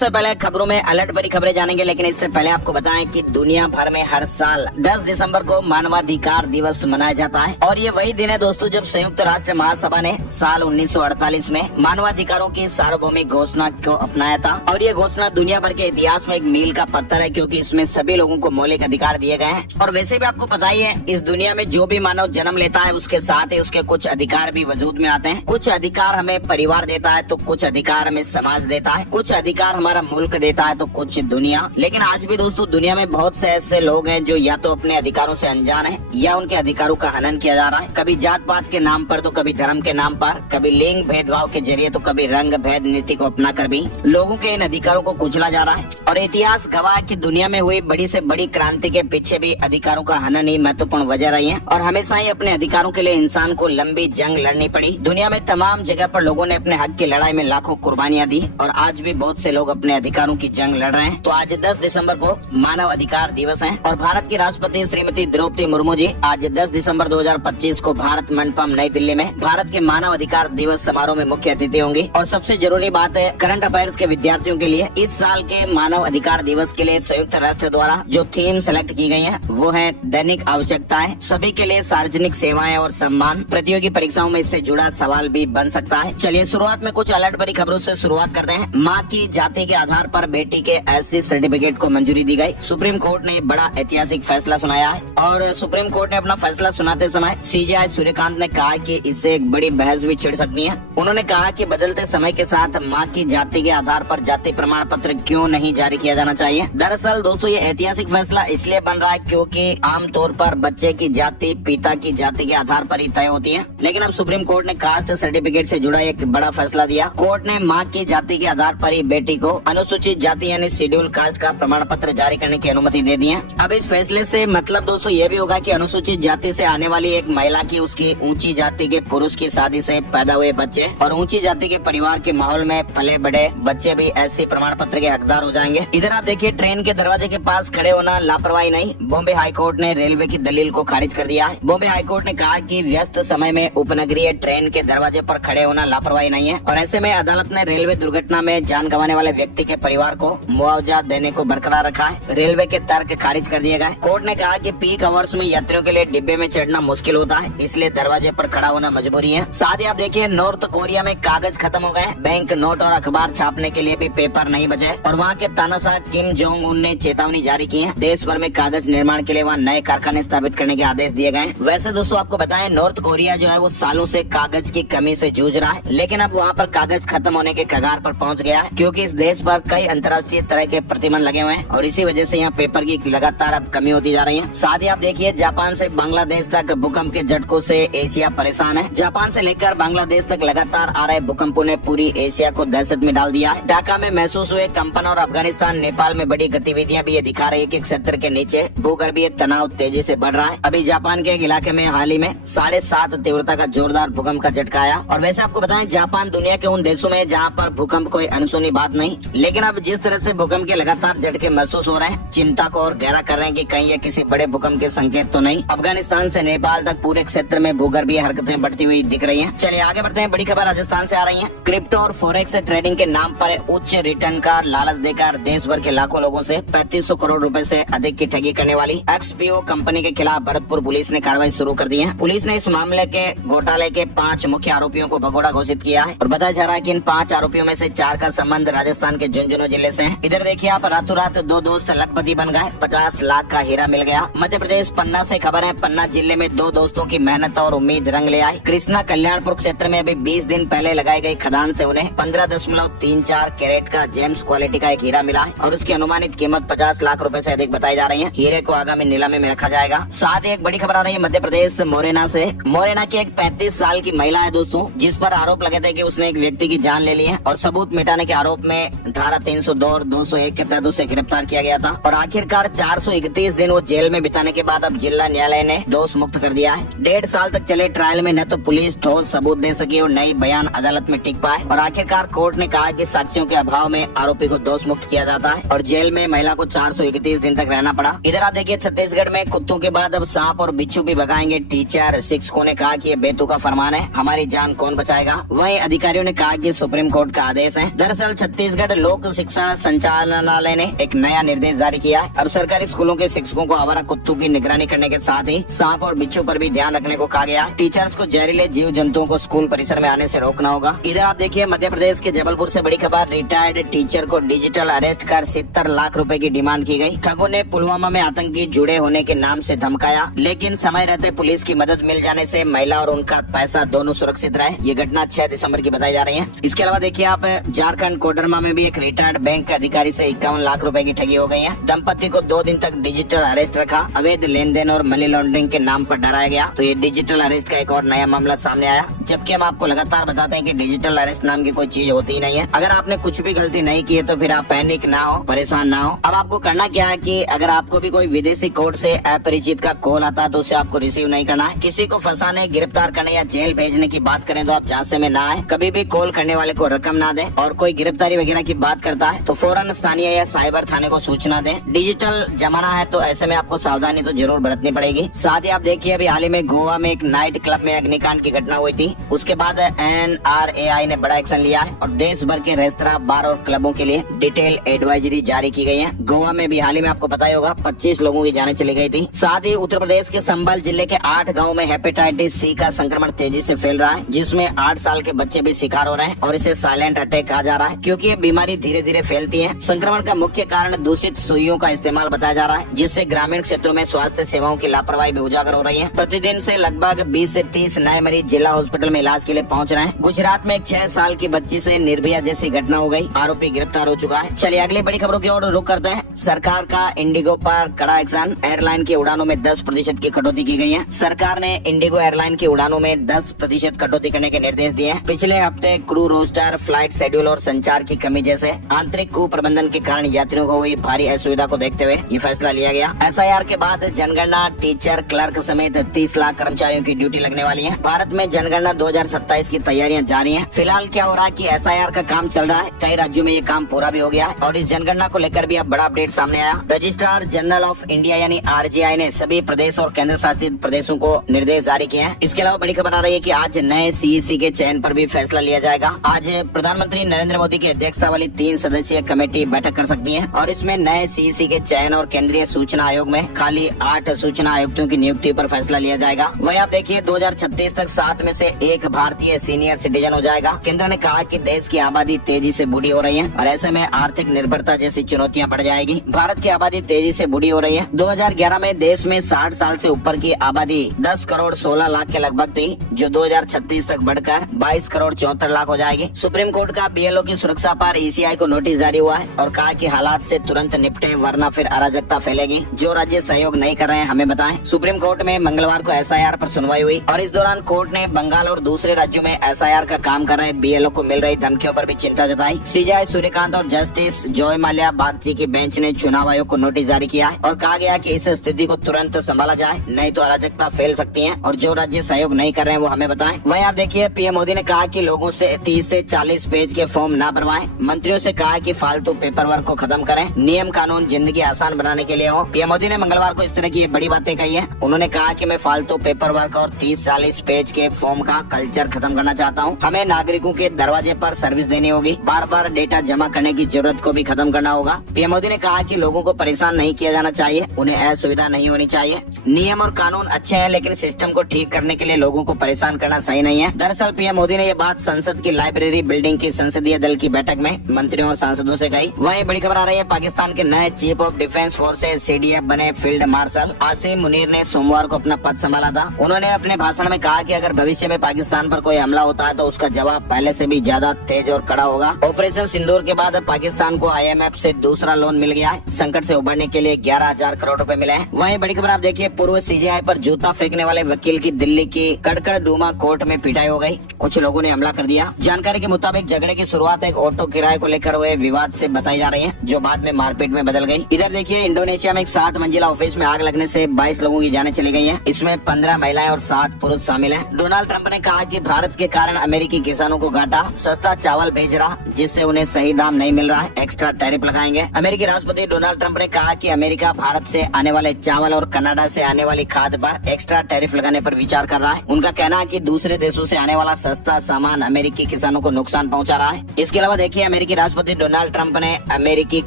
सबसे पहले खबरों में अलर्ट भरी खबरें जानेंगे, लेकिन इससे पहले आपको बताएं कि दुनिया भर में हर साल 10 दिसंबर को मानवाधिकार दिवस मनाया जाता है और ये वही दिन है दोस्तों जब संयुक्त राष्ट्र महासभा ने साल 1948 में मानवाधिकारों की सार्वभौमिक घोषणा को अपनाया था। और ये घोषणा दुनिया भर के इतिहास में एक मील का पत्थर है, क्योंकि इसमें सभी लोगों को मौलिक अधिकार दिए गए हैं। और वैसे भी आपको पता ही है, इस दुनिया में जो भी मानव जन्म लेता है उसके साथ ही उसके कुछ अधिकार भी वजूद में आते हैं। कुछ अधिकार हमें परिवार देता है तो कुछ अधिकार हमें समाज देता है, कुछ अधिकार हमारा मुल्क देता है तो कुछ दुनिया। लेकिन आज भी दोस्तों दुनिया में बहुत से ऐसे लोग हैं जो या तो अपने अधिकारों से अनजान है या उनके अधिकारों का हनन किया जा रहा है, कभी जात पात के नाम पर तो कभी धर्म के नाम पर, कभी लिंग भेदभाव के जरिए तो कभी रंग भेद नीति को अपना कर भी लोगों के इन अधिकारों को कुचला जा रहा है। और इतिहास गवाह है कि दुनिया में हुई बड़ी से बड़ी क्रांति के पीछे भी अधिकारों का हनन ही महत्वपूर्ण वजह रही है और हमेशा ही अपने अधिकारों के लिए इंसान को लंबी जंग लड़नी पड़ी। दुनिया में तमाम जगह पर लोगों ने अपने हक की लड़ाई में लाखों कुर्बानियां दी और आज भी बहुत से लोग अपने अधिकारों की जंग लड़ रहे हैं। तो आज 10 दिसंबर को मानव अधिकार दिवस है और भारत की राष्ट्रपति श्रीमती द्रौपदी मुर्मू जी आज 10 दिसंबर 2025 को भारत मंडपम नई दिल्ली में भारत के मानव अधिकार दिवस समारोह में मुख्य अतिथि होंगी। और सबसे जरूरी बात है करंट अफेयर्स के विद्यार्थियों के लिए, इस साल के मानव अधिकार दिवस के लिए संयुक्त राष्ट्र द्वारा जो थीम सेलेक्ट की गई है वो है दैनिक आवश्यकताएं, सभी के लिए सार्वजनिक सेवाएं और सम्मान। प्रतियोगी परीक्षाओं में इससे जुड़ा सवाल भी बन सकता है। चलिए शुरुआत में कुछ अलर्ट भरी खबरों से शुरुआत करते हैं। माँ की जाति के आधार पर बेटी के एससी सर्टिफिकेट को मंजूरी दी गई। सुप्रीम कोर्ट ने बड़ा ऐतिहासिक फैसला सुनाया है और सुप्रीम कोर्ट ने अपना फैसला सुनाते समय सीजेआई सूर्यकांत ने कहा कि इससे एक बड़ी बहस भी छिड़ सकती है। उन्होंने कहा कि बदलते समय के साथ माँ की जाति के आधार पर जाति प्रमाण पत्र क्यों नहीं जारी किया जाना चाहिए। दरअसल दोस्तों ये ऐतिहासिक फैसला इसलिए बन रहा है क्योंकि आमतौर पर बच्चे की जाति पिता की जाति के आधार पर ही तय होती है, लेकिन अब सुप्रीम कोर्ट ने कास्ट सर्टिफिकेट से जुड़ा एक बड़ा फैसला दिया। कोर्ट ने माँ की जाति के आधार पर ही बेटी को अनुसूचित जाति यानी शेड्यूल कास्ट का प्रमाण पत्र जारी करने की अनुमति दे दी है। अब इस फैसले से मतलब दोस्तों ये भी होगा कि अनुसूचित जाति से आने वाली एक महिला की उसकी ऊंची जाति के पुरुष की शादी से पैदा हुए बच्चे और ऊंची जाति के परिवार के माहौल में पले बड़े बच्चे भी ऐसे प्रमाण पत्र के हकदार हो जाएंगे। इधर आप देखिए ट्रेन के दरवाजे के पास खड़े होना लापरवाही नहीं, बॉम्बे हाईकोर्ट ने रेलवे की दलील को खारिज कर दिया है। बॉम्बे हाईकोर्ट ने कहा कि व्यस्त समय में उपनगरीय ट्रेन के दरवाजे पर खड़े होना लापरवाही नहीं है और ऐसे में अदालत ने रेलवे दुर्घटना में जान गंवाने वाले व्यक्ति के परिवार को मुआवजा देने को बरकरार रखा है। रेलवे के तर्क खारिज कर दिए गए। कोर्ट ने कहा कि पीक आवर्स में यात्रियों के लिए डिब्बे में चढ़ना मुश्किल होता है, इसलिए दरवाजे पर खड़ा होना मजबूरी है। साथ ही आप देखिए नॉर्थ कोरिया में कागज खत्म हो गए, बैंक नोट और अखबार छापने के लिए भी पेपर नहीं बचे और वहाँ के तानाशाह किम जोंग उन ने चेतावनी जारी की है। देश भर में कागज निर्माण के लिए वहाँ नए कारखाने स्थापित करने के आदेश दिए गए। वैसे दोस्तों आपको बताएं नॉर्थ कोरिया जो है वो सालों से कागज की कमी से जूझ रहा है, लेकिन अब वहाँ पर कागज खत्म होने के कगार पर पहुँच गया है, क्योंकि इस देश पर कई अंतर्राष्ट्रीय तरह के प्रतिबंध लगे हुए हैं और इसी वजह से यहाँ पेपर की लगातार अब कमी होती जा रही है। साथ ही आप देखिए जापान से बांग्लादेश तक भूकंप के झटकों से एशिया परेशान है। जापान से लेकर बांग्लादेश तक लगातार आ रहे भूकंपों ने पूरी एशिया को दहशत में डाल दिया है। ढाका में महसूस हुए कंपन और अफगानिस्तान नेपाल में बड़ी गतिविधियां भी ये दिखा रही है कि क्षेत्र के नीचे भूगर्भीय तनाव तेजी से बढ़ रहा है। अभी जापान के एक इलाके में हाल ही में 7.5 तीव्रता का जोरदार भूकंप का झटका आया। और वैसे आपको बताएं जापान दुनिया के उन देशों में जहाँ पर भूकंप कोई अनसुनी बात नहीं, लेकिन अब जिस तरह से भूकंप के लगातार झटके महसूस हो रहे हैं चिंता को और गहरा कर रहे हैं कि कहीं ये किसी बड़े भूकंप के संकेत तो नहीं। अफगानिस्तान से नेपाल तक पूरे क्षेत्र में भूगर्भीय हरकतें बढ़ती हुई दिख रही हैं। चलिए आगे बढ़ते हैं। बड़ी खबर राजस्थान से आ रही है। क्रिप्टो और फॉरेक्स ट्रेडिंग के नाम पर उच्च रिटर्न का लालच देकर देश भर के लाखों लोगों से 3500 करोड़ रुपए से अधिक की ठगी करने वाली एक्सपीओ कंपनी के खिलाफ भरतपुर पुलिस ने कार्रवाई शुरू कर दी है। पुलिस ने इस मामले के घोटाले के 5 मुख्य आरोपियों को भगोड़ा घोषित किया है और बताया जा रहा है कि इन 5 आरोपियों में से 4 का संबंध राजस्थान के झुंझुनू जिले से है। इधर देखिए आप रातों रात 2 दोस्त लखपति बन गए, 50 लाख का हीरा मिल गया। मध्य प्रदेश पन्ना से खबर है, पन्ना जिले में 2 दोस्तों की मेहनत और उम्मीद रंग ले आई। कृष्णा कल्याणपुर क्षेत्र में अभी 20 दिन पहले लगाई गई खदान से उन्हें 15.34 कैरेट का जेम्स क्वालिटी का एक हीरा मिला है और उसकी अनुमानित कीमत 50 लाख रुपए से अधिक बताई जा रही है। हीरे को आगामी नीलामी में रखा जाएगा। साथ ही एक बड़ी खबर आ रही है मध्य प्रदेश मोरेना से। मोरेना की एक 35 साल की महिला है दोस्तों, जिस पर आरोप लगे थे कि उसने एक व्यक्ति की जान ले ली है और सबूत मिटाने के आरोप में धारा 302 और 201 के तहत उसे गिरफ्तार किया गया था और आखिरकार 431 दिन वो जेल में बिताने के बाद अब जिला न्यायालय ने दोष मुक्त कर दिया है। 1.5 साल तक चले ट्रायल में न तो पुलिस ठोस सबूत दे सकी और नई बयान अदालत में टिक पाए और आखिरकार कोर्ट ने कहा कि साक्ष्यों के अभाव में आरोपी को दोष मुक्त किया जाता है और जेल में महिला को 431 दिन तक रहना पड़ा। इधर आप देखिए छत्तीसगढ़ में कुत्तों के बाद अब सांप और बिच्छू भी भगाएंगे। टीचर शिक्षकों ने कहा कि ये बेतुका फरमान है, हमारी जान कौन बचाएगा। वहीं अधिकारियों ने कहा कि सुप्रीम कोर्ट का आदेश है। दरअसल छत्तीसगढ़ लोक शिक्षण संचालनालय ने एक नया निर्देश जारी किया है। अब सरकारी स्कूलों के शिक्षकों को आवारा कुत्तों की निगरानी करने के साथ ही सांप और बिच्छू पर भी ध्यान रखने को कहा गया है। टीचर्स को जहरीले जीव जंतुओं को स्कूल परिसर में आने से रोकना होगा। इधर आप देखिए मध्य प्रदेश के जबलपुर से बड़ी खबर, रिटायर्ड टीचर को डिजिटल अरेस्ट कर 70 लाख रुपए की डिमांड की गई। ठगों ने पुलवामा में आतंकी जुड़े होने के नाम से धमकाया, लेकिन समय रहते पुलिस की मदद मिल जाने से महिला और उनका पैसा दोनों सुरक्षित रहे। ये घटना 6 दिसंबर की बताई जा रही है। इसके अलावा देखिए आप झारखंड कोडरमा में भी एक रिटायर्ड बैंक के अधिकारी से 51 लाख रुपए की ठगी हो गई है। दंपति को 2 दिन तक डिजिटल अरेस्ट रखा, अवैध लेन देन और मनी लॉन्ड्रिंग के नाम पर डराया गया। तो ये डिजिटल अरेस्ट का एक और नया मामला सामने आया, जबकि हम आपको लगातार बताते हैं कि डिजिटल अरेस्ट नाम की कोई चीज होती ही नहीं है। अगर आपने कुछ भी गलती नहीं की है तो फिर आप पैनिक ना हो, परेशान ना हो। अब आपको करना क्या है कि अगर आपको भी कोई विदेशी कोड से अपरिचित का कॉल आता है तो उसे आपको रिसीव नहीं करना है। किसी को फंसाने, गिरफ्तार करने या जेल भेजने की बात करें तो आप झांसे में ना आए। कभी भी कॉल करने वाले को रकम ना दें, और कोई गिरफ्तारी वगैरह की बात करता है तो फौरन स्थानीय या साइबर थाने को सूचना दें। डिजिटल जमाना है तो ऐसे में आपको सावधानी तो जरूर बरतनी पड़ेगी। साथ ही आप देखिए अभी हाल ही में गोवा में एक नाइट क्लब में अग्निकांड की घटना हुई थी। उसके बाद NRAI ने बड़ा एक्शन लिया है और देश भर के रेस्तरां, बार और क्लबों के लिए डिटेल एडवाइजरी जारी की गई है। गोवा में भी हाल ही में आपको पता ही होगा 25 लोगों की जानें चली गई थी। साथ ही उत्तर प्रदेश के संभल जिले के 8 गाँव में हेपेटाइटिस C का संक्रमण तेजी से फैल रहा है, जिसमें 8 साल के बच्चे भी शिकार हो रहे हैं और इसे साइलेंट अटैक कहा जा रहा है, क्योंकि ये बीमारी धीरे धीरे फैलती है। संक्रमण का मुख्य कारण दूषित सुइयों का इस्तेमाल बताया जा रहा है, जिससे ग्रामीण क्षेत्रों में स्वास्थ्य सेवाओं की लापरवाही भी उजागर हो रही है। प्रतिदिन से लगभग 20 से 30 नए मरीज जिला हॉस्पिटल में इलाज के लिए पहुंच रहे हैं। गुजरात में एक 6 साल की बच्ची से निर्भया जैसी घटना हो गई, आरोपी गिरफ्तार हो चुका है। चलिए अगली बड़ी खबरों की ओर रुख करते हैं। सरकार का इंडिगो पर कड़ा एक्शन, एयरलाइन की उड़ानों में 10% की कटौती की गई है। सरकार ने इंडिगो एयरलाइन की उड़ानों में 10% कटौती करने के निर्देश दिए हैं। पिछले हफ्ते क्रू रोस्टर, फ्लाइट शेड्यूल और संचार की कमी जैसे आंतरिक कुप्रबंधन के कारण यात्रियों को हुई भारी असुविधा को देखते हुए ये फैसला लिया गया। SIR के बाद जनगणना, टीचर, क्लर्क समेत 30 लाख कर्मचारियों की ड्यूटी लगने वाली है। भारत में जनगणना 2027 की तैयारियां जारी हैं। फिलहाल क्या हो रहा है कि SIR का काम चल रहा है, कई राज्यों में ये काम पूरा भी हो गया है और इस जनगणना को लेकर भी अब बड़ा अपडेट सामने आया। रजिस्ट्रार जनरल ऑफ इंडिया यानी RGI ने सभी प्रदेश और केंद्र शासित प्रदेशों को निर्देश जारी किए हैं। इसके अलावा बड़ी खबर आ रही है कि आज नए CEC के चयन पर भी फैसला लिया जाएगा। आज प्रधानमंत्री नरेंद्र मोदी की अध्यक्षता वाली 3 सदस्यीय कमेटी बैठक कर सकती है और इसमें नए CEC के चयन और केंद्रीय सूचना आयोग में खाली 8 सूचना आयुक्तों की नियुक्ति पर फैसला लिया जाएगा। वहीं आप देखिए 2036 तक 7 में से 1 भारतीय सीनियर सिटीजन हो जाएगा। केंद्र ने कहा कि देश की आबादी तेजी से बूढ़ी हो रही है और ऐसे में आर्थिक निर्भरता जैसी चुनौतियां बढ़ जाएगी। भारत की आबादी तेजी से बूढ़ी हो रही है। 2011 में देश में 60 साल से ऊपर की आबादी 10 करोड़ 16 लाख के लगभग थी, जो 2036 तक बढ़कर 22 करोड़ 74 लाख हो जाएगी। सुप्रीम कोर्ट का BLO की सुरक्षा पर ECI को नोटिस जारी हुआ है और कहा कि हालात से तुरंत निपटे वरना फिर अराजकता फैलेगी। जो राज्य सहयोग नहीं कर रहे हैं हमें बताएं। सुप्रीम कोर्ट में मंगलवार को SIR पर सुनवाई हुई और इस दौरान कोर्ट ने बंगाल और दूसरे राज्यों में SIR का काम कर रहे BLO को मिल रही धमकियों पर भी चिंता जताई। CJI सूर्यकांत और जस्टिस जॉय माल्या बागची की बेंच ने चुनाव आयोग को नोटिस जारी किया है और कहा गया कि इस स्थिति को तुरंत संभाला जाए, नहीं तो अराजकता फैल सकती है और जो राज्य सहयोग नहीं कर रहे हैं वो हमें बताएं। वहीं आप देखिए PM मोदी ने कहा कि लोगों से 30 से 40 पेज के फॉर्म न भरवाएं। मंत्रियों से कहा कि फालतू पेपर वर्क को खत्म करें, नियम कानून जिंदगी आसान बनाने के लिए हो। PM मोदी ने मंगलवार को इस तरह की बड़ी बातें कही है। उन्होंने कहा कि मैं फालतू पेपर वर्क और 30-40 पेज के फॉर्म का कल्चर खत्म करना चाहता हूँ। हमें नागरिकों के दरवाजे पर सर्विस देनी होगी, बार बार डेटा जमा करने की जरूरत को भी खत्म करना होगा। PM मोदी ने कहा कि लोगों को परेशान नहीं किया जाना चाहिए, उन्हें असुविधा नहीं होनी चाहिए। नियम और कानून अच्छे हैं लेकिन सिस्टम को ठीक करने के लिए लोगों को परेशान करना सही नहीं है। दरअसल PM मोदी ने ये बात संसद की लाइब्रेरी बिल्डिंग की संसदीय दल की बैठक में मंत्रियों और सांसदों से कही। वहीं बड़ी खबर आ रही है पाकिस्तान के नए chief of defence forces CDF बने फील्ड मार्शल आसिम मुनीर ने सोमवार को अपना पद संभाला था। उन्होंने अपने भाषण में कहा कि अगर भविष्य में पाकिस्तान पर कोई हमला होता है तो उसका जवाब पहले से भी ज्यादा तेज और कड़ा होगा। ऑपरेशन सिंदूर के बाद पाकिस्तान को IMF से दूसरा लोन मिल गया है। संकट से उबरने के लिए 11,000 करोड़ रुपए मिले हैं। वहीं बड़ी खबर आप देखिए पूर्व CJI पर जूता फेंकने वाले वकील की दिल्ली की कड़कड़डूमा कोर्ट में पिटाई हो गई। कुछ लोगों ने हमला कर दिया। जानकारी के मुताबिक झगड़े की शुरुआत एक ऑटो किराए को लेकर हुए विवाद से बताई जा रही है, जो बाद में मारपीट में बदल गई। इधर देखिए इंडोनेशिया में एक 7 मंजिला ऑफिस में आग लगने से 22 लोगों की जानें चली गई हैं। इसमें 15 महिलाएं और 7 पुरुष शामिल हैं। डोनाल्ड ट्रंप ने कहा कि भारत के कारण अमेरिकी किसानों को घाटा, सस्ता चावल भेज रहा जिससे उन्हें सही दाम नहीं मिल रहा है, एक्स्ट्रा टैरिफ लगाएंगे। अमेरिकी राष्ट्रपति डोनाल्ड ट्रंप ने कहा कि अमेरिका भारत से आने वाले चावल और कनाडा से आने वाली खाद पर एक्स्ट्रा टैरिफ लगाने पर विचार कर रहा है। उनका कहना है कि दूसरे देशों से आने वाला सस्ता सामान अमेरिकी किसानों को नुकसान पहुंचा रहा है। इसके अलावा देखिए अमेरिकी अमेरिकी राष्ट्रपति डोनाल्ड ट्रंप ने अमेरिकी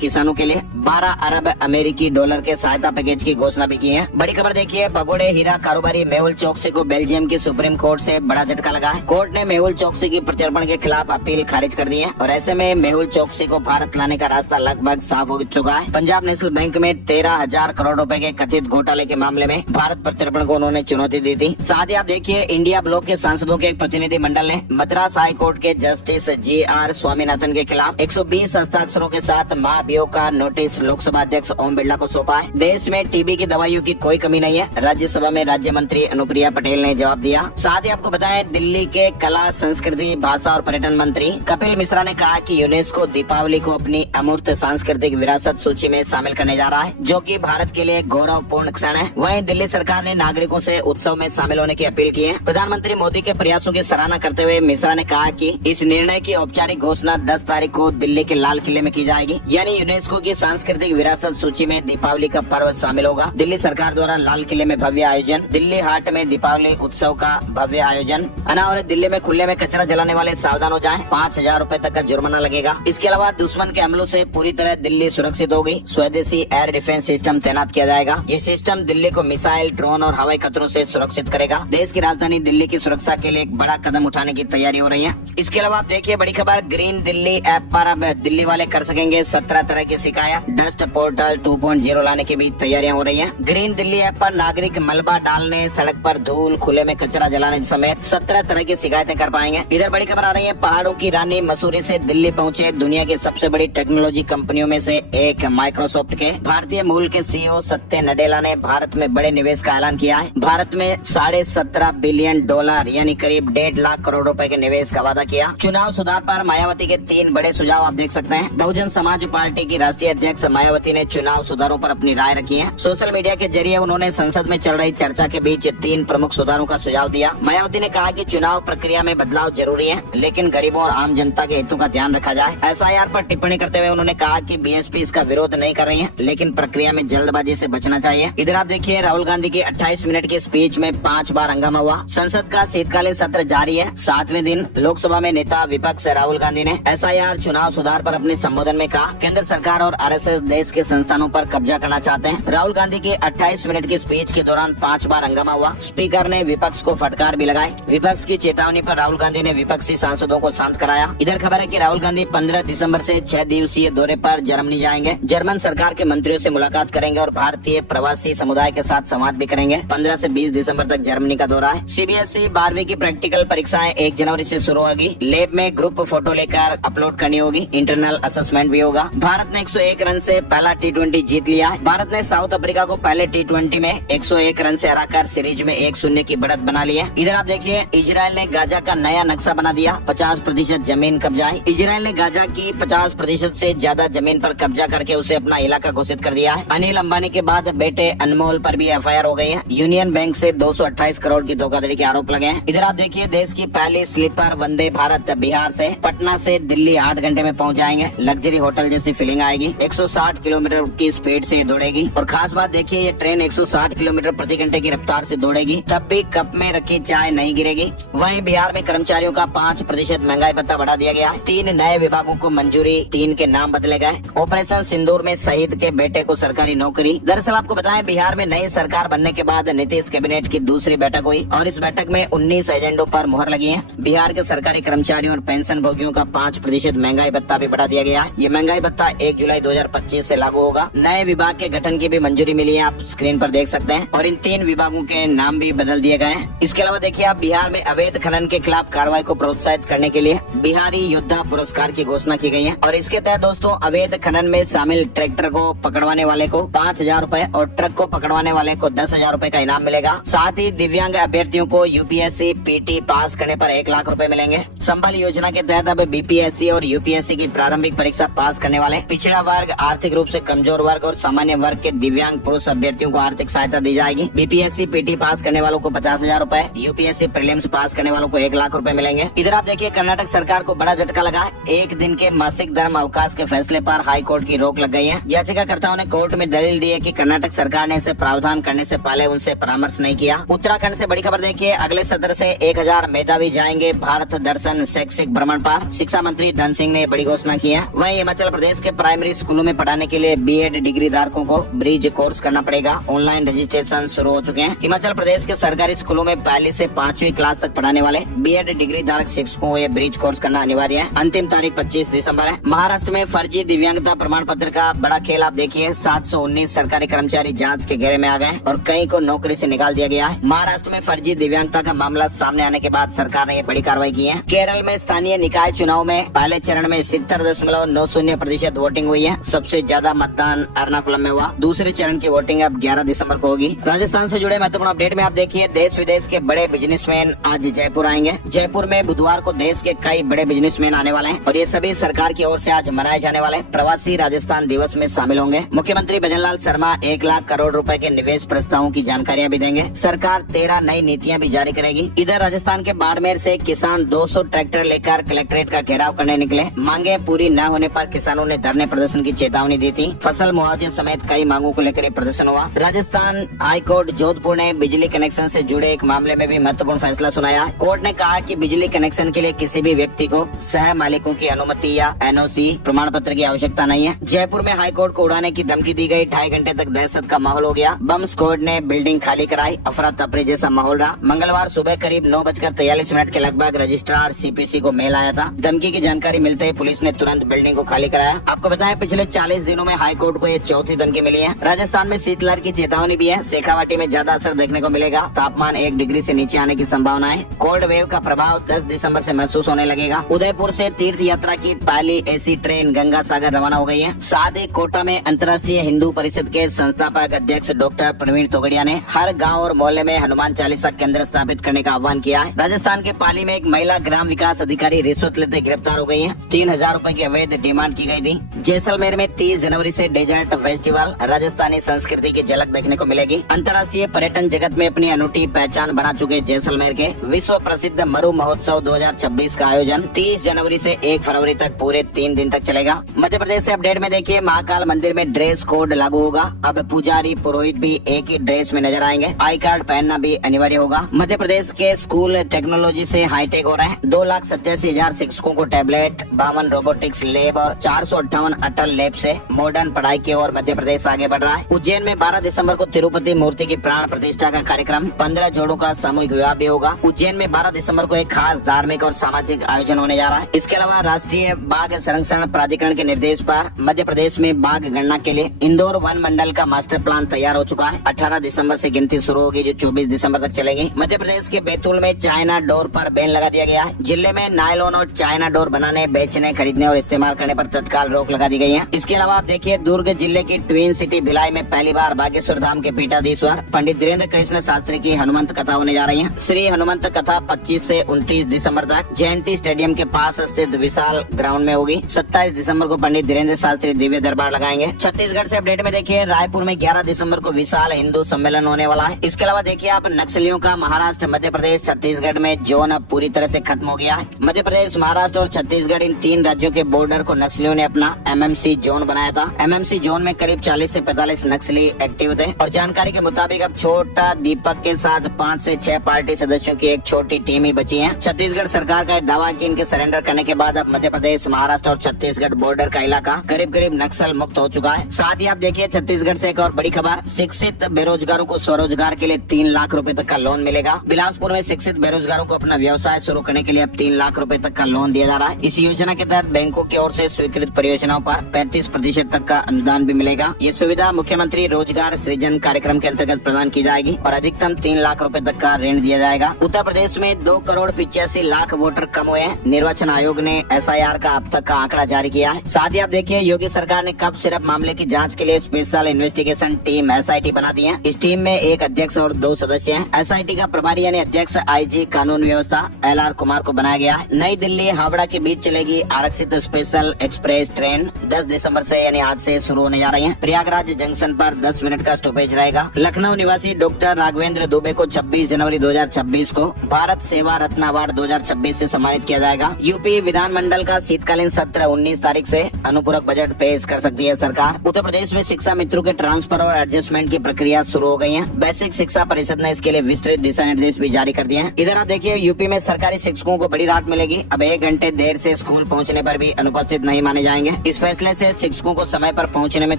किसानों के लिए 12 अरब अमेरिकी डॉलर के सहायता पैकेज की घोषणा भी की है। बड़ी खबर देखिए, भगोड़े हीरा कारोबारी मेहुल चोकसी को बेल्जियम की सुप्रीम कोर्ट से बड़ा झटका लगा है। कोर्ट ने मेहुल चोकसी की प्रत्यर्पण के खिलाफ अपील खारिज कर दी है और ऐसे में मेहुल चोकसी को भारत लाने का रास्ता लगभग साफ हो चुका है। पंजाब नेशनल बैंक में 13,000 करोड़ रुपए के कथित घोटाले के मामले में भारत प्रत्यर्पण को उन्होंने चुनौती दी थी। साथ ही आप देखिए, इंडिया ब्लॉक के सांसदों के एक प्रतिनिधि मंडल ने मद्रास हाई कोर्ट के जस्टिस GR स्वामीनाथन के खिलाफ 120 हस्ताक्षरों के साथ महाभियोग का नोटिस लोकसभा अध्यक्ष ओम बिरला को सौंपा है। देश में टीबी की दवाइयों की कोई कमी नहीं है, राज्यसभा में राज्य मंत्री अनुप्रिया पटेल ने जवाब दिया। साथ ही आपको बताएं, दिल्ली के कला, संस्कृति, भाषा और पर्यटन मंत्री कपिल मिश्रा ने कहा कि यूनेस्को दीपावली को अपनी अमूर्त सांस्कृतिक विरासत सूची में शामिल करने जा रहा है, जो कि भारत के लिए गौरवपूर्ण क्षण है। वहीं दिल्ली सरकार ने नागरिकों से उत्सव में शामिल होने की अपील की है। प्रधानमंत्री मोदी के प्रयासों की सराहना करते हुए मिश्रा ने कहा कि इस निर्णय की औपचारिक घोषणा 10 तारीख को दिल्ली के लाल किले में की जाएगी, यानी यूनेस्को की सांस्कृतिक विरासत सूची में दीपावली का पर्व शामिल होगा। दिल्ली सरकार द्वारा लाल किले में भव्य आयोजन, दिल्ली हाट में दीपावली उत्सव का भव्य आयोजन। अनावरण दिल्ली में खुले में कचरा जलाने वाले सावधान हो जाएं, 5,000 रूपए तक का जुर्माना लगेगा। इसके अलावा दुश्मन के हमलों से पूरी तरह दिल्ली सुरक्षित होगी। स्वदेशी एयर डिफेंस सिस्टम तैनात किया जाएगा। ये सिस्टम दिल्ली को मिसाइल, ड्रोन और हवाई खतरों से सुरक्षित करेगा। देश की राजधानी दिल्ली की सुरक्षा के लिए एक बड़ा कदम उठाने की तैयारी हो रही है। इसके अलावा आप देखिए, बड़ी खबर, ग्रीन दिल्ली ऐप पर अब दिल्ली वाले कर सकेंगे 17 तरह की शिकायत। डस्ट पोर्टल 2.0 लाने की भी तैयारियां हो रही हैं। ग्रीन दिल्ली ऐप पर नागरिक मलबा डालने, सड़क पर धूल, खुले में कचरा जलाने समेत 17 तरह की शिकायतें कर पाएंगे। इधर बड़ी खबर आ रही है, पहाड़ों की रानी मसूरी से दिल्ली पहुंचे दुनिया की सबसे बड़ी टेक्नोलॉजी कंपनियों में से एक माइक्रोसॉफ्ट के भारतीय मूल के CEO सत्य नडेला ने भारत में बड़े निवेश का ऐलान किया है। भारत में $17.5 बिलियन यानी करीब 1.5 लाख करोड़ रुपए के निवेश का वादा किया। चुनाव सुधार पर मायावती के 3 बड़े सुझाव आप देख सकते हैं। बहुजन समाज पार्टी की राष्ट्रीय अध्यक्ष मायावती ने चुनाव सुधारों पर अपनी राय रखी है। सोशल मीडिया के जरिए उन्होंने संसद में चल रही चर्चा के बीच 3 प्रमुख सुधारों का सुझाव दिया। मायावती ने कहा कि चुनाव प्रक्रिया में बदलाव जरूरी है, लेकिन गरीबों और आम जनता के हितों का ध्यान रखा जाए। SIR पर टिप्पणी करते हुए उन्होंने कहा कि BSP इसका विरोध नहीं कर रही है, लेकिन प्रक्रिया में जल्दबाजी से बचना चाहिए। इधर आप देखिए, राहुल गांधी की 28 मिनट की स्पीच में 5 बार हंगामा हुआ। संसद का शीतकालीन सत्र जारी है। 7वें दिन लोकसभा में नेता विपक्ष राहुल गांधी ने SIR चुनाव सुधार पर अपने संबोधन में कहा, केंद्र सरकार और RSS देश के संस्थानों पर कब्जा करना चाहते हैं। राहुल गांधी की 28 मिनट की स्पीच के दौरान 5 बार हंगामा हुआ। स्पीकर ने विपक्ष को फटकार भी लगाई। विपक्ष की चेतावनी पर राहुल गांधी ने विपक्षी सांसदों को शांत कराया। इधर खबर है कि राहुल गांधी 15 दिसंबर से 6 दिवसीय दौरे पर जर्मनी जाएंगे। जर्मन सरकार के मंत्रियों से मुलाकात करेंगे और भारतीय प्रवासी समुदाय के साथ संवाद भी करेंगे। 15 से 20 दिसंबर तक जर्मनी का दौरा है। CBSE 12वीं की प्रैक्टिकल परीक्षाएं 1 जनवरी से शुरू होगी। लैब में ग्रुप फोटो लेकर अपलोड करनी होगी। इंटरनल असेसमेंट भी होगा। भारत ने 101 रन से पहला T20 जीत लिया है। भारत ने साउथ अफ्रीका को पहले T20 में 101 रन से हराकर सीरीज में 1-0 की बढ़त बना ली है। इधर आप देखिए, इजराइल ने गाजा का नया नक्शा बना दिया। 50% जमीन कब्जा है। इजराइल ने गाजा की 50% से ज्यादा जमीन पर कब्जा करके उसे अपना इलाका घोषित कर दिया है। अनिल अंबानी के बाद बेटे अनमोल पर भी FIR हो गई है। यूनियन बैंक से 228 करोड़ की धोखाधड़ी के आरोप लगे हैं। इधर आप देखिए, देश की पहली स्लीपर वंदे भारत बिहार से पटना से दिल्ली 8 घंटे में पहुंच जाएंगे। लग्जरी होटल जैसी फीलिंग आएगी। 160 किलोमीटर की स्पीड से दौड़ेगी। और खास बात देखिए, ये ट्रेन 160 किलोमीटर प्रति घंटे की रफ्तार से दौड़ेगी, तब भी कप में रखी चाय नहीं गिरेगी। वहीं बिहार में कर्मचारियों का 5% महंगाई भत्ता बढ़ा दिया गया। 3 नए विभागों को मंजूरी, 3 के नाम बदले गए। ऑपरेशन सिंदूर में शहीद के बेटे को सरकारी नौकरी। दरअसल आपको बताएं, बिहार में नई सरकार बनने के बाद नीतीश कैबिनेट की दूसरी बैठक हुई और इस बैठक में 19 एजेंडों पर मुहर लगी है। बिहार के सरकारी कर्मचारियों और पेंशन भोगियों का 5% महंगाई भत्ता भी बढ़ा दिया गया है। ये महंगाई भत्ता 1 जुलाई 2025 से लागू होगा। नए विभाग के गठन की भी मंजूरी मिली है, आप स्क्रीन पर देख सकते हैं। और इन 3 विभागों के नाम भी बदल दिए गए हैं। इसके अलावा देखिए, आप बिहार में अवैध खनन के खिलाफ कार्रवाई को प्रोत्साहित करने के लिए बिहारी योद्धा पुरस्कार की घोषणा की गई है। और इसके तहत दोस्तों, अवैध खनन में शामिल ट्रैक्टर को पकड़वाने वाले को 5,000 रूपए और ट्रक को पकड़वाने वाले को 10,000 रूपए का इनाम मिलेगा। साथ ही दिव्यांग अभ्यर्थियों को UPSC PT पास करने पर 1 लाख रूपए मिलेंगे। संबल योजना के तहत अब BPSC और UPSC की प्रारंभिक परीक्षा पास करने वाले पिछड़ा वर्ग, आर्थिक रूप से कमजोर वर्ग और सामान्य वर्ग के दिव्यांग पुरुष अभ्यर्थियों को आर्थिक सहायता दी जाएगी। BPSC PT पास करने वालों को 50,000 रूपए, UPSC प्रीलिम्स पास करने वालों को 1 लाख रूपए मिलेंगे। इधर आप देखिए, कर्नाटक सरकार को बड़ा झटका लगा। 1 दिन के मासिक धर्म अवकाश के फैसले पर हाई कोर्ट की रोक लग गई है। याचिकाकर्ताओं ने कोर्ट में दलील दी है कि कर्नाटक सरकार ने इसे प्रावधान करने से पहले उनसे परामर्श नहीं किया। उत्तराखंड से बड़ी खबर देखिए, अगले सत्र से 1000 मेधावी जाएंगे भारत दर्शन शैक्षिक भ्रमण पर। शिक्षा मंत्री धन सिंह सिंह ने बड़ी घोषणा की है। वहीं हिमाचल प्रदेश के प्राइमरी स्कूलों में पढ़ाने के लिए बीएड डिग्री धारकों को ब्रिज कोर्स करना पड़ेगा। ऑनलाइन रजिस्ट्रेशन शुरू हो चुके हैं। हिमाचल प्रदेश के सरकारी स्कूलों में पहली से 5वीं क्लास तक पढ़ाने वाले बीएड डिग्री धारक शिक्षकों को ये ब्रिज कोर्स करना अनिवार्य है। अंतिम तारीख 25 दिसंबर है। महाराष्ट्र में फर्जी दिव्यांगता प्रमाण पत्र का बड़ा खेल आप देखिए। 719 सरकारी कर्मचारी जांच के घेरे में आ गए और कई को नौकरी से निकाल दिया गया है। महाराष्ट्र में फर्जी दिव्यांगता का मामला सामने आने के बाद सरकार ने ये बड़ी कार्रवाई की है। केरल में स्थानीय निकाय चुनाव में पहले चरण में 70.90% वोटिंग हुई है। सबसे ज्यादा मतदान एर्नाकुलम में हुआ। दूसरे चरण की वोटिंग अब 11 दिसंबर को होगी। राजस्थान से जुड़े महत्वपूर्ण अपडेट में आप देखिए, देश विदेश के बड़े बिजनेसमैन आज जयपुर आएंगे। जयपुर में बुधवार को देश के कई बड़े बिजनेसमैन आने वाले हैं और ये सभी सरकार की ओर से आज मनाए जाने वाले प्रवासी राजस्थान दिवस में शामिल होंगे। मुख्यमंत्री भजनलाल शर्मा 1 लाख करोड़ रुपए के निवेश प्रस्तावों की जानकारियां भी देंगे। सरकार 13 नई नीतियां भी जारी करेगी। इधर राजस्थान के बाड़मेर से किसान 200 ट्रैक्टर लेकर कलेक्ट्रेट का घेराव करने निकले। मांगे पूरी न होने पर किसानों ने धरने प्रदर्शन की चेतावनी दी थी। फसल मुआवजे समेत कई मांगों को लेकर प्रदर्शन हुआ। राजस्थान हाई कोर्ट जोधपुर ने बिजली कनेक्शन से जुड़े एक मामले में भी महत्वपूर्ण फैसला सुनाया। कोर्ट ने कहा कि बिजली कनेक्शन के लिए किसी भी व्यक्ति को सह मालिकों की अनुमति या एनओसी प्रमाण पत्र की आवश्यकता नहीं है। जयपुर में हाई कोर्ट को उड़ाने की धमकी दी गई। 2.5 घंटे तक दहशत का माहौल हो गया। बम स्क्वाड ने बिल्डिंग खाली कराई। अफरा तफरी जैसा माहौल रहा। मंगलवार सुबह करीब 9:43 के लगभग रजिस्ट्रार सीपीसी को मेल आया था। धमकी की जानकारी मिलते ही पुलिस ने तुरंत बिल्डिंग को खाली कराया। आपको बताएं, पिछले 40 दिनों में हाई कोर्ट को ये चौथी धमकी मिली है। राजस्थान में शीतलहर की चेतावनी भी है। शेखावाटी में ज्यादा असर देखने को मिलेगा। तापमान 1 डिग्री से नीचे आने की संभावना है। कोल्ड वेव का प्रभाव 10 दिसंबर से महसूस होने लगेगा। उदयपुर से तीर्थ यात्रा की पहली एसी ट्रेन गंगा सागर रवाना हो गई है। साथ ही कोटा में अंतर्राष्ट्रीय हिंदू परिषद के संस्थापक अध्यक्ष डॉक्टर प्रवीण तोगड़िया ने हर गांव और मोहल्ले में हनुमान चालीसा केंद्र स्थापित करने का आह्वान किया है। राजस्थान के पाली में एक महिला ग्राम विकास अधिकारी रिश्वत लेते गिरफ्तार हो गई है। 3000 रूपए की अवैध डिमांड की गई थी। जैसलमेर में 30 जनवरी से डेजर्ट फेस्टिवल राजस्थानी संस्कृति की झलक देखने को मिलेगी। अंतर्राष्ट्रीय पर्यटन जगत में अपनी अनूठी पहचान बना चुके जैसलमेर के विश्व प्रसिद्ध मरु महोत्सव 2026 का आयोजन 30 जनवरी से 1 फरवरी तक पूरे 3 दिन तक चलेगा। मध्य प्रदेश से अपडेट में देखिए, महाकाल मंदिर में ड्रेस कोड लागू होगा। अब पुजारी पुरोहित भी एक ही ड्रेस में नजर आएंगे। आई कार्ड पहनना भी अनिवार्य होगा। मध्य प्रदेश के स्कूल टेक्नोलॉजी से हाईटेक हो रहे हैं। 2,87,000 शिक्षकों को टैबलेट, 52 रोबोटिक्स लैब और 458 अटल लैब से मॉडर्न पढ़ाई की ओर मध्य प्रदेश आगे बढ़ रहा है। उज्जैन में 12 दिसंबर को तिरुपति मूर्ति की प्राण प्रतिष्ठा का कार्यक्रम, 15 जोड़ों का सामूहिक विवाह भी होगा। उज्जैन में 12 दिसंबर को एक खास धार्मिक और सामाजिक आयोजन होने जा रहा है। इसके अलावा राष्ट्रीय बाघ संरक्षण प्राधिकरण के निर्देश पर मध्य प्रदेश में बाघ गणना के लिए इंदौर वन मंडल का मास्टर प्लान तैयार हो चुका है। 18 दिसंबर से गिनती शुरू होगी जो 24 दिसंबर तक चलेगी। मध्य प्रदेश के बैतूल में चाइना डोर पर बैन लगा दिया गया है। जिले में नायलॉन और चाइना डोर बनाने, बेचने, खरीदने और इस्तेमाल करने पर तत्काल रोक लगा दी गई है। इसके अलावा आप देखिए, दुर्ग जिले की ट्विन सिटी भिलाई में पहली बार बागेश्वर धाम के पीठाधीश्वर पंडित धीरेन्द्र कृष्ण शास्त्री की हनुमंत कथा होने जा रही है। श्री हनुमंत कथा 25 से 29 दिसंबर तक जयंती स्टेडियम के पास स्थित विशाल ग्राउंड में होगी। 27 दिसंबर को पंडित धीरेन्द्र शास्त्री दिव्य दरबार लगाएंगे। छत्तीसगढ़ से अपडेट में देखिए, रायपुर में 11 दिसंबर को विशाल हिंदू सम्मेलन होने वाला है। इसके अलावा देखिए आप, नक्सलियों का महाराष्ट्र, मध्य प्रदेश, छत्तीसगढ़ में जोन अब पूरी तरह से खत्म हो गया है। मध्य प्रदेश, महाराष्ट्र और छत्तीसगढ़, इन 3 राज्यों के बॉर्डर को नक्सलियों ने अपना एमएमसी जोन बनाया था। एमएमसी जोन में करीब 40 से 45 नक्सली एक्टिव थे और जानकारी के मुताबिक अब छोटा दीपक के साथ 5 से 6 पार्टी सदस्यों की एक छोटी टीम ही बची है। छत्तीसगढ़ सरकार का दावा कि इनके सरेंडर करने के बाद अब मध्य प्रदेश, महाराष्ट्र और छत्तीसगढ़ बॉर्डर का इलाका करीब करीब नक्सल मुक्त हो चुका है। साथ ही आप देखिए, छत्तीसगढ़ से एक और बड़ी खबर, शिक्षित बेरोजगारों को स्वरोजगार के लिए 3 लाख रुपए तक का लोन मिलेगा। बिलासपुर में शिक्षित बेरोजगारों को अपना व्यवसाय शुरू करने के लिए अब 3 लाख रुपए तक का लोन दिया जा रहा है। इस योजना के तहत बैंकों की ओर से स्वीकृत परियोजनाओं पर 35% तक का अनुदान भी मिलेगा। ये सुविधा मुख्यमंत्री रोजगार सृजन कार्यक्रम के अंतर्गत प्रदान की जाएगी और अधिकतम 3 लाख रुपए तक का ऋण दिया जाएगा। उत्तर प्रदेश में 2 करोड़ 85 लाख वोटर कम हुए हैं। निर्वाचन आयोग ने SIR का अब तक का आंकड़ा जारी किया है। साथ ही आप देखिए, योगी सरकार ने कप सिरप मामले की जांच के लिए स्पेशल इन्वेस्टिगेशन टीम SIT बना दी है। इस टीम में एक अध्यक्ष और 2 सदस्य हैं। SIT का प्रभारी यानी अध्यक्ष IG कानून व्यवस्था LR कुमार को बनाया गया है। नई दिल्ली हावड़ा के बीच चलेगी आरक्षित स्पेशल एक्सप्रेस ट्रेन। 10 दिसंबर से यानी आज से शुरू होने जा रही है। प्रयागराज जंक्शन पर 10 मिनट का स्टॉपेज रहेगा। लखनऊ निवासी डॉक्टर राघवेंद्र दुबे को 26 जनवरी 2026 को भारत सेवा रत्न अवार्ड 2026 से सम्मानित किया जाएगा। यूपी विधानमंडल का शीतकालीन सत्र 19 तारीख से अनुपूरक बजट पेश कर सकती है सरकार। उत्तर प्रदेश में शिक्षा मित्रों के ट्रांसफर और एडजस्टमेंट की प्रक्रिया शुरू हो गई है। बेसिक शिक्षा परिषद ने इसके लिए विस्तृत दिशा निर्देश भी जारी कर दिए हैं। इधर आप देखिए, यूपी में सरकारी शिक्षकों को बड़ी राहत मिलेगी। अब 1 घंटे देर से स्कूल स्कूल पहुंचने पर भी अनुपस्थित नहीं माने जाएंगे। इस फैसले से शिक्षकों को समय पर पहुंचने में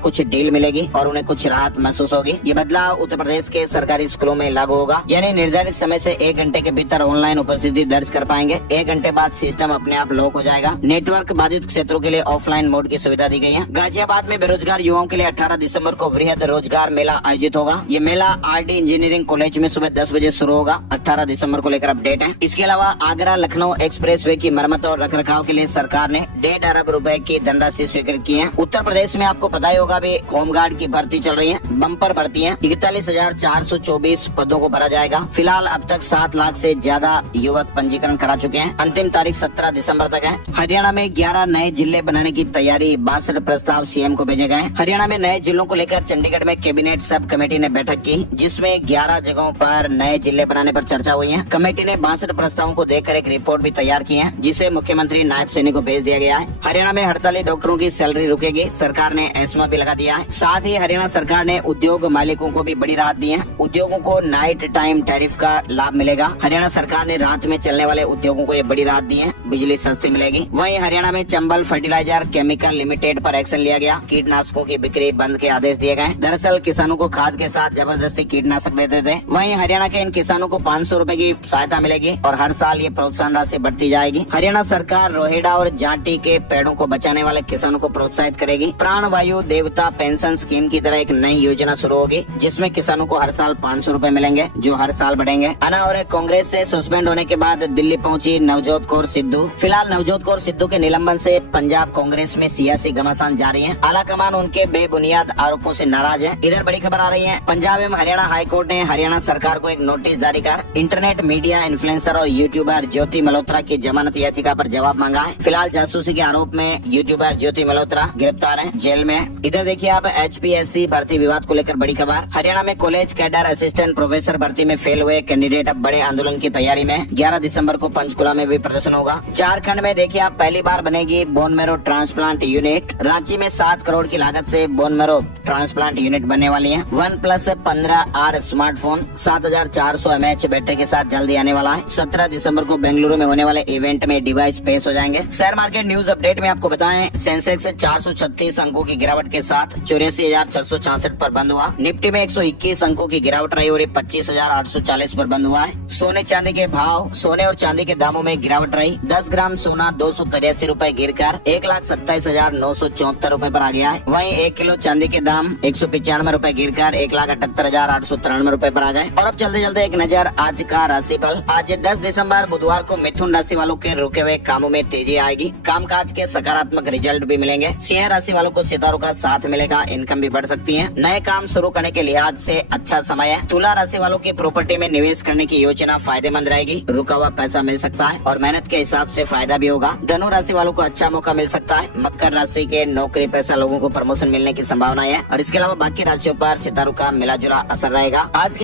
कुछ ढील मिलेगी और उन्हें कुछ राहत महसूस होगी। ये बदलाव उत्तर प्रदेश के सरकारी स्कूलों में लागू होगा, यानी निर्धारित समय से 1 घंटे के भीतर ऑनलाइन उपस्थिति दर्ज कर पाएंगे। 1 घंटे बाद सिस्टम अपने आप लॉक हो जाएगा। नेटवर्क बाधित क्षेत्रों के लिए ऑफलाइन मोड की सुविधा दी गई है। गाजियाबाद में बेरोजगार युवाओं के लिए 18 दिसंबर को वृहद रोजगार मेला आयोजित होगा। ये मेला RD इंजीनियरिंग कॉलेज में सुबह 10 बजे शुरू होगा। 18 दिसंबर को लेकर अपडेट है। इसके अलावा आगरा लखनऊ एक्सप्रेसवे की मरम्मत और रखरखाव के लिए सरकार ने 1.5 अरब रुपए की धनराशि स्वीकृत की है। उत्तर प्रदेश में आपको पता ही होगा अभी होमगार्ड की भर्ती चल रही है। बम्पर भर्ती है। 41,424 पदों को भरा जाएगा। फिलहाल अब तक 7 लाख से ज्यादा युवक पंजीकरण करा चुके हैं। अंतिम तारीख 17 दिसंबर तक है। हरियाणा में 11 नए जिले बनाने की तैयारी, 62 प्रस्ताव CM को भेजे गए। हरियाणा में नए जिलों को लेकर चंडीगढ़ में कैबिनेट सब कमेटी ने बैठक की, जिसमें 11 जगहों पर नए जिले बनाने पर चर्चा हुई है। कमेटी ने 62 प्रस्तावों को देखकर एक रिपोर्ट भी तैयार की है, जिसे मुख्यमंत्री नायब सैनी को भेज दिया गया है। हरियाणा में हड़ताली डॉक्टरों की सैलरी रुकेगी, सरकार ने एस्मा भी लगा दिया है। साथ ही हरियाणा सरकार ने उद्योग मालिकों को भी बड़ी राहत दी है। उद्योगों को नाइट टाइम टैरिफ का लाभ मिलेगा। हरियाणा सरकार ने रात में चलने वाले उद्योगों को ये बड़ी राहत दी है, बिजली सस्ती मिलेगी। वहीं हरियाणा में चंबल फर्टिलाइजर केमिकल लिमिटेड पर एक्शन लिया गया। कीटनाशकों की बिक्री बंद के आदेश दिए गए। दरअसल किसानों को खाद के साथ जबरदस्ती कीटनाशक देते थे। वहीं हरियाणा के इन किसानों को 500 रुपए की सहायता मिलेगी और हर साल ये प्रोत्साहन राशि बढ़ती जाएगी। हरियाणा सरकार रोहिड़ा और जाटी के पेड़ों को बचाने वाले किसानों को प्रोत्साहित करेगी। प्राण वायु देवता पेंशन स्कीम की तरह एक नई योजना शुरू होगी, जिसमें किसानों को हर साल 500 रुपए मिलेंगे, जो हर साल बढ़ेंगे। अन्ना और कांग्रेस से सस्पेंड होने के बाद दिल्ली पहुंची नवजोत कौर सिद्धू। फिलहाल नवजोत कौर सिद्धू के निलंबन से पंजाब कांग्रेस में सियासी घमासान जारी है। आलाकमान उनके बेबुनियाद आरोपों से नाराज है। इधर बड़ी खबर आ रही है, पंजाब एवं हरियाणा हाईकोर्ट ने हरियाणा सरकार को एक नोटिस जारी कर इंटरनेट मीडिया इन्फ्लुएंसर और यूट्यूबर ज्योति मल्होत्रा की जमानत याचिका पर जवाब मांगा है। फिलहाल जासूसी के आरोप में यूट्यूबर ज्योति मल्होत्रा गिरफ्तार है, जेल में। इधर देखिए आप HPSC भर्ती विवाद को लेकर बड़ी खबर। हरियाणा में कॉलेज कैडर असिस्टेंट प्रोफेसर भर्ती में फेल हुए कैंडिडेट अब बड़े आंदोलन की तैयारी में। 11 दिसंबर को पंचकुला में भी प्रदर्शन होगा। झारखंड में देखिए आप पहली बार बनेगी bone marrow transplant unit. Ranchi में 7 करोड़ की लागत से बोन मैरो ट्रांसप्लांट यूनिट बनने वाली है। OnePlus 15R smartphone 7400 mAh battery के साथ जल्दी आने वाला है। 17 दिसंबर को बेंगलुरु में होने वाले इवेंट में डिवाइस पेश हो जाएंगे। शेयर मार्केट न्यूज अपडेट में आपको बताएं, सेंसेक्स 436 अंकों की गिरावट के साथ 84,666 पर बंद हुआ। निफ्टी में 121 अंकों की गिरावट रही और 25,840 पर बंद हुआ है। सोने चांदी के भाव, सोने और चांदी के दामों में गिरावट रही। 10 ग्राम सोना 283 रूपए गिर कर 1,27,974 रूपए पर आ गया है। वहीं 1 किलो चांदी के दाम 195 रूपए गिर कर 1,78,893 रूपए पर आ गए। और अब चलते चलते एक नजर आज का राशिफल। आज 10 दिसंबर बुधवार को मिथुन राशि वालों के रुके हुए कामों में तेजी आएगी। कामकाज के सकारात्मक रिजल्ट भी मिलेंगे। सिंह राशि वालों को सितारों का साथ मिलेगा, इनकम भी बढ़ सकती है। नए काम शुरू करने के लिहाज से अच्छा समय है। तुला राशि वालों की प्रॉपर्टी में निवेश करने की योजना फायदेमंद रहेगी। रुका हुआ पैसा मिल सकता है और मेहनत के हिसाब से फायदा भी होगा। धनु राशि वालों को अच्छा मौका मिल सकता है। मकर राशि के नौकरी पेशा लोगों को प्रमोशन मिलने की संभावना है और इसके अलावा बाकी राशियों पर सितारों का मिला जुला असर रहेगा। आज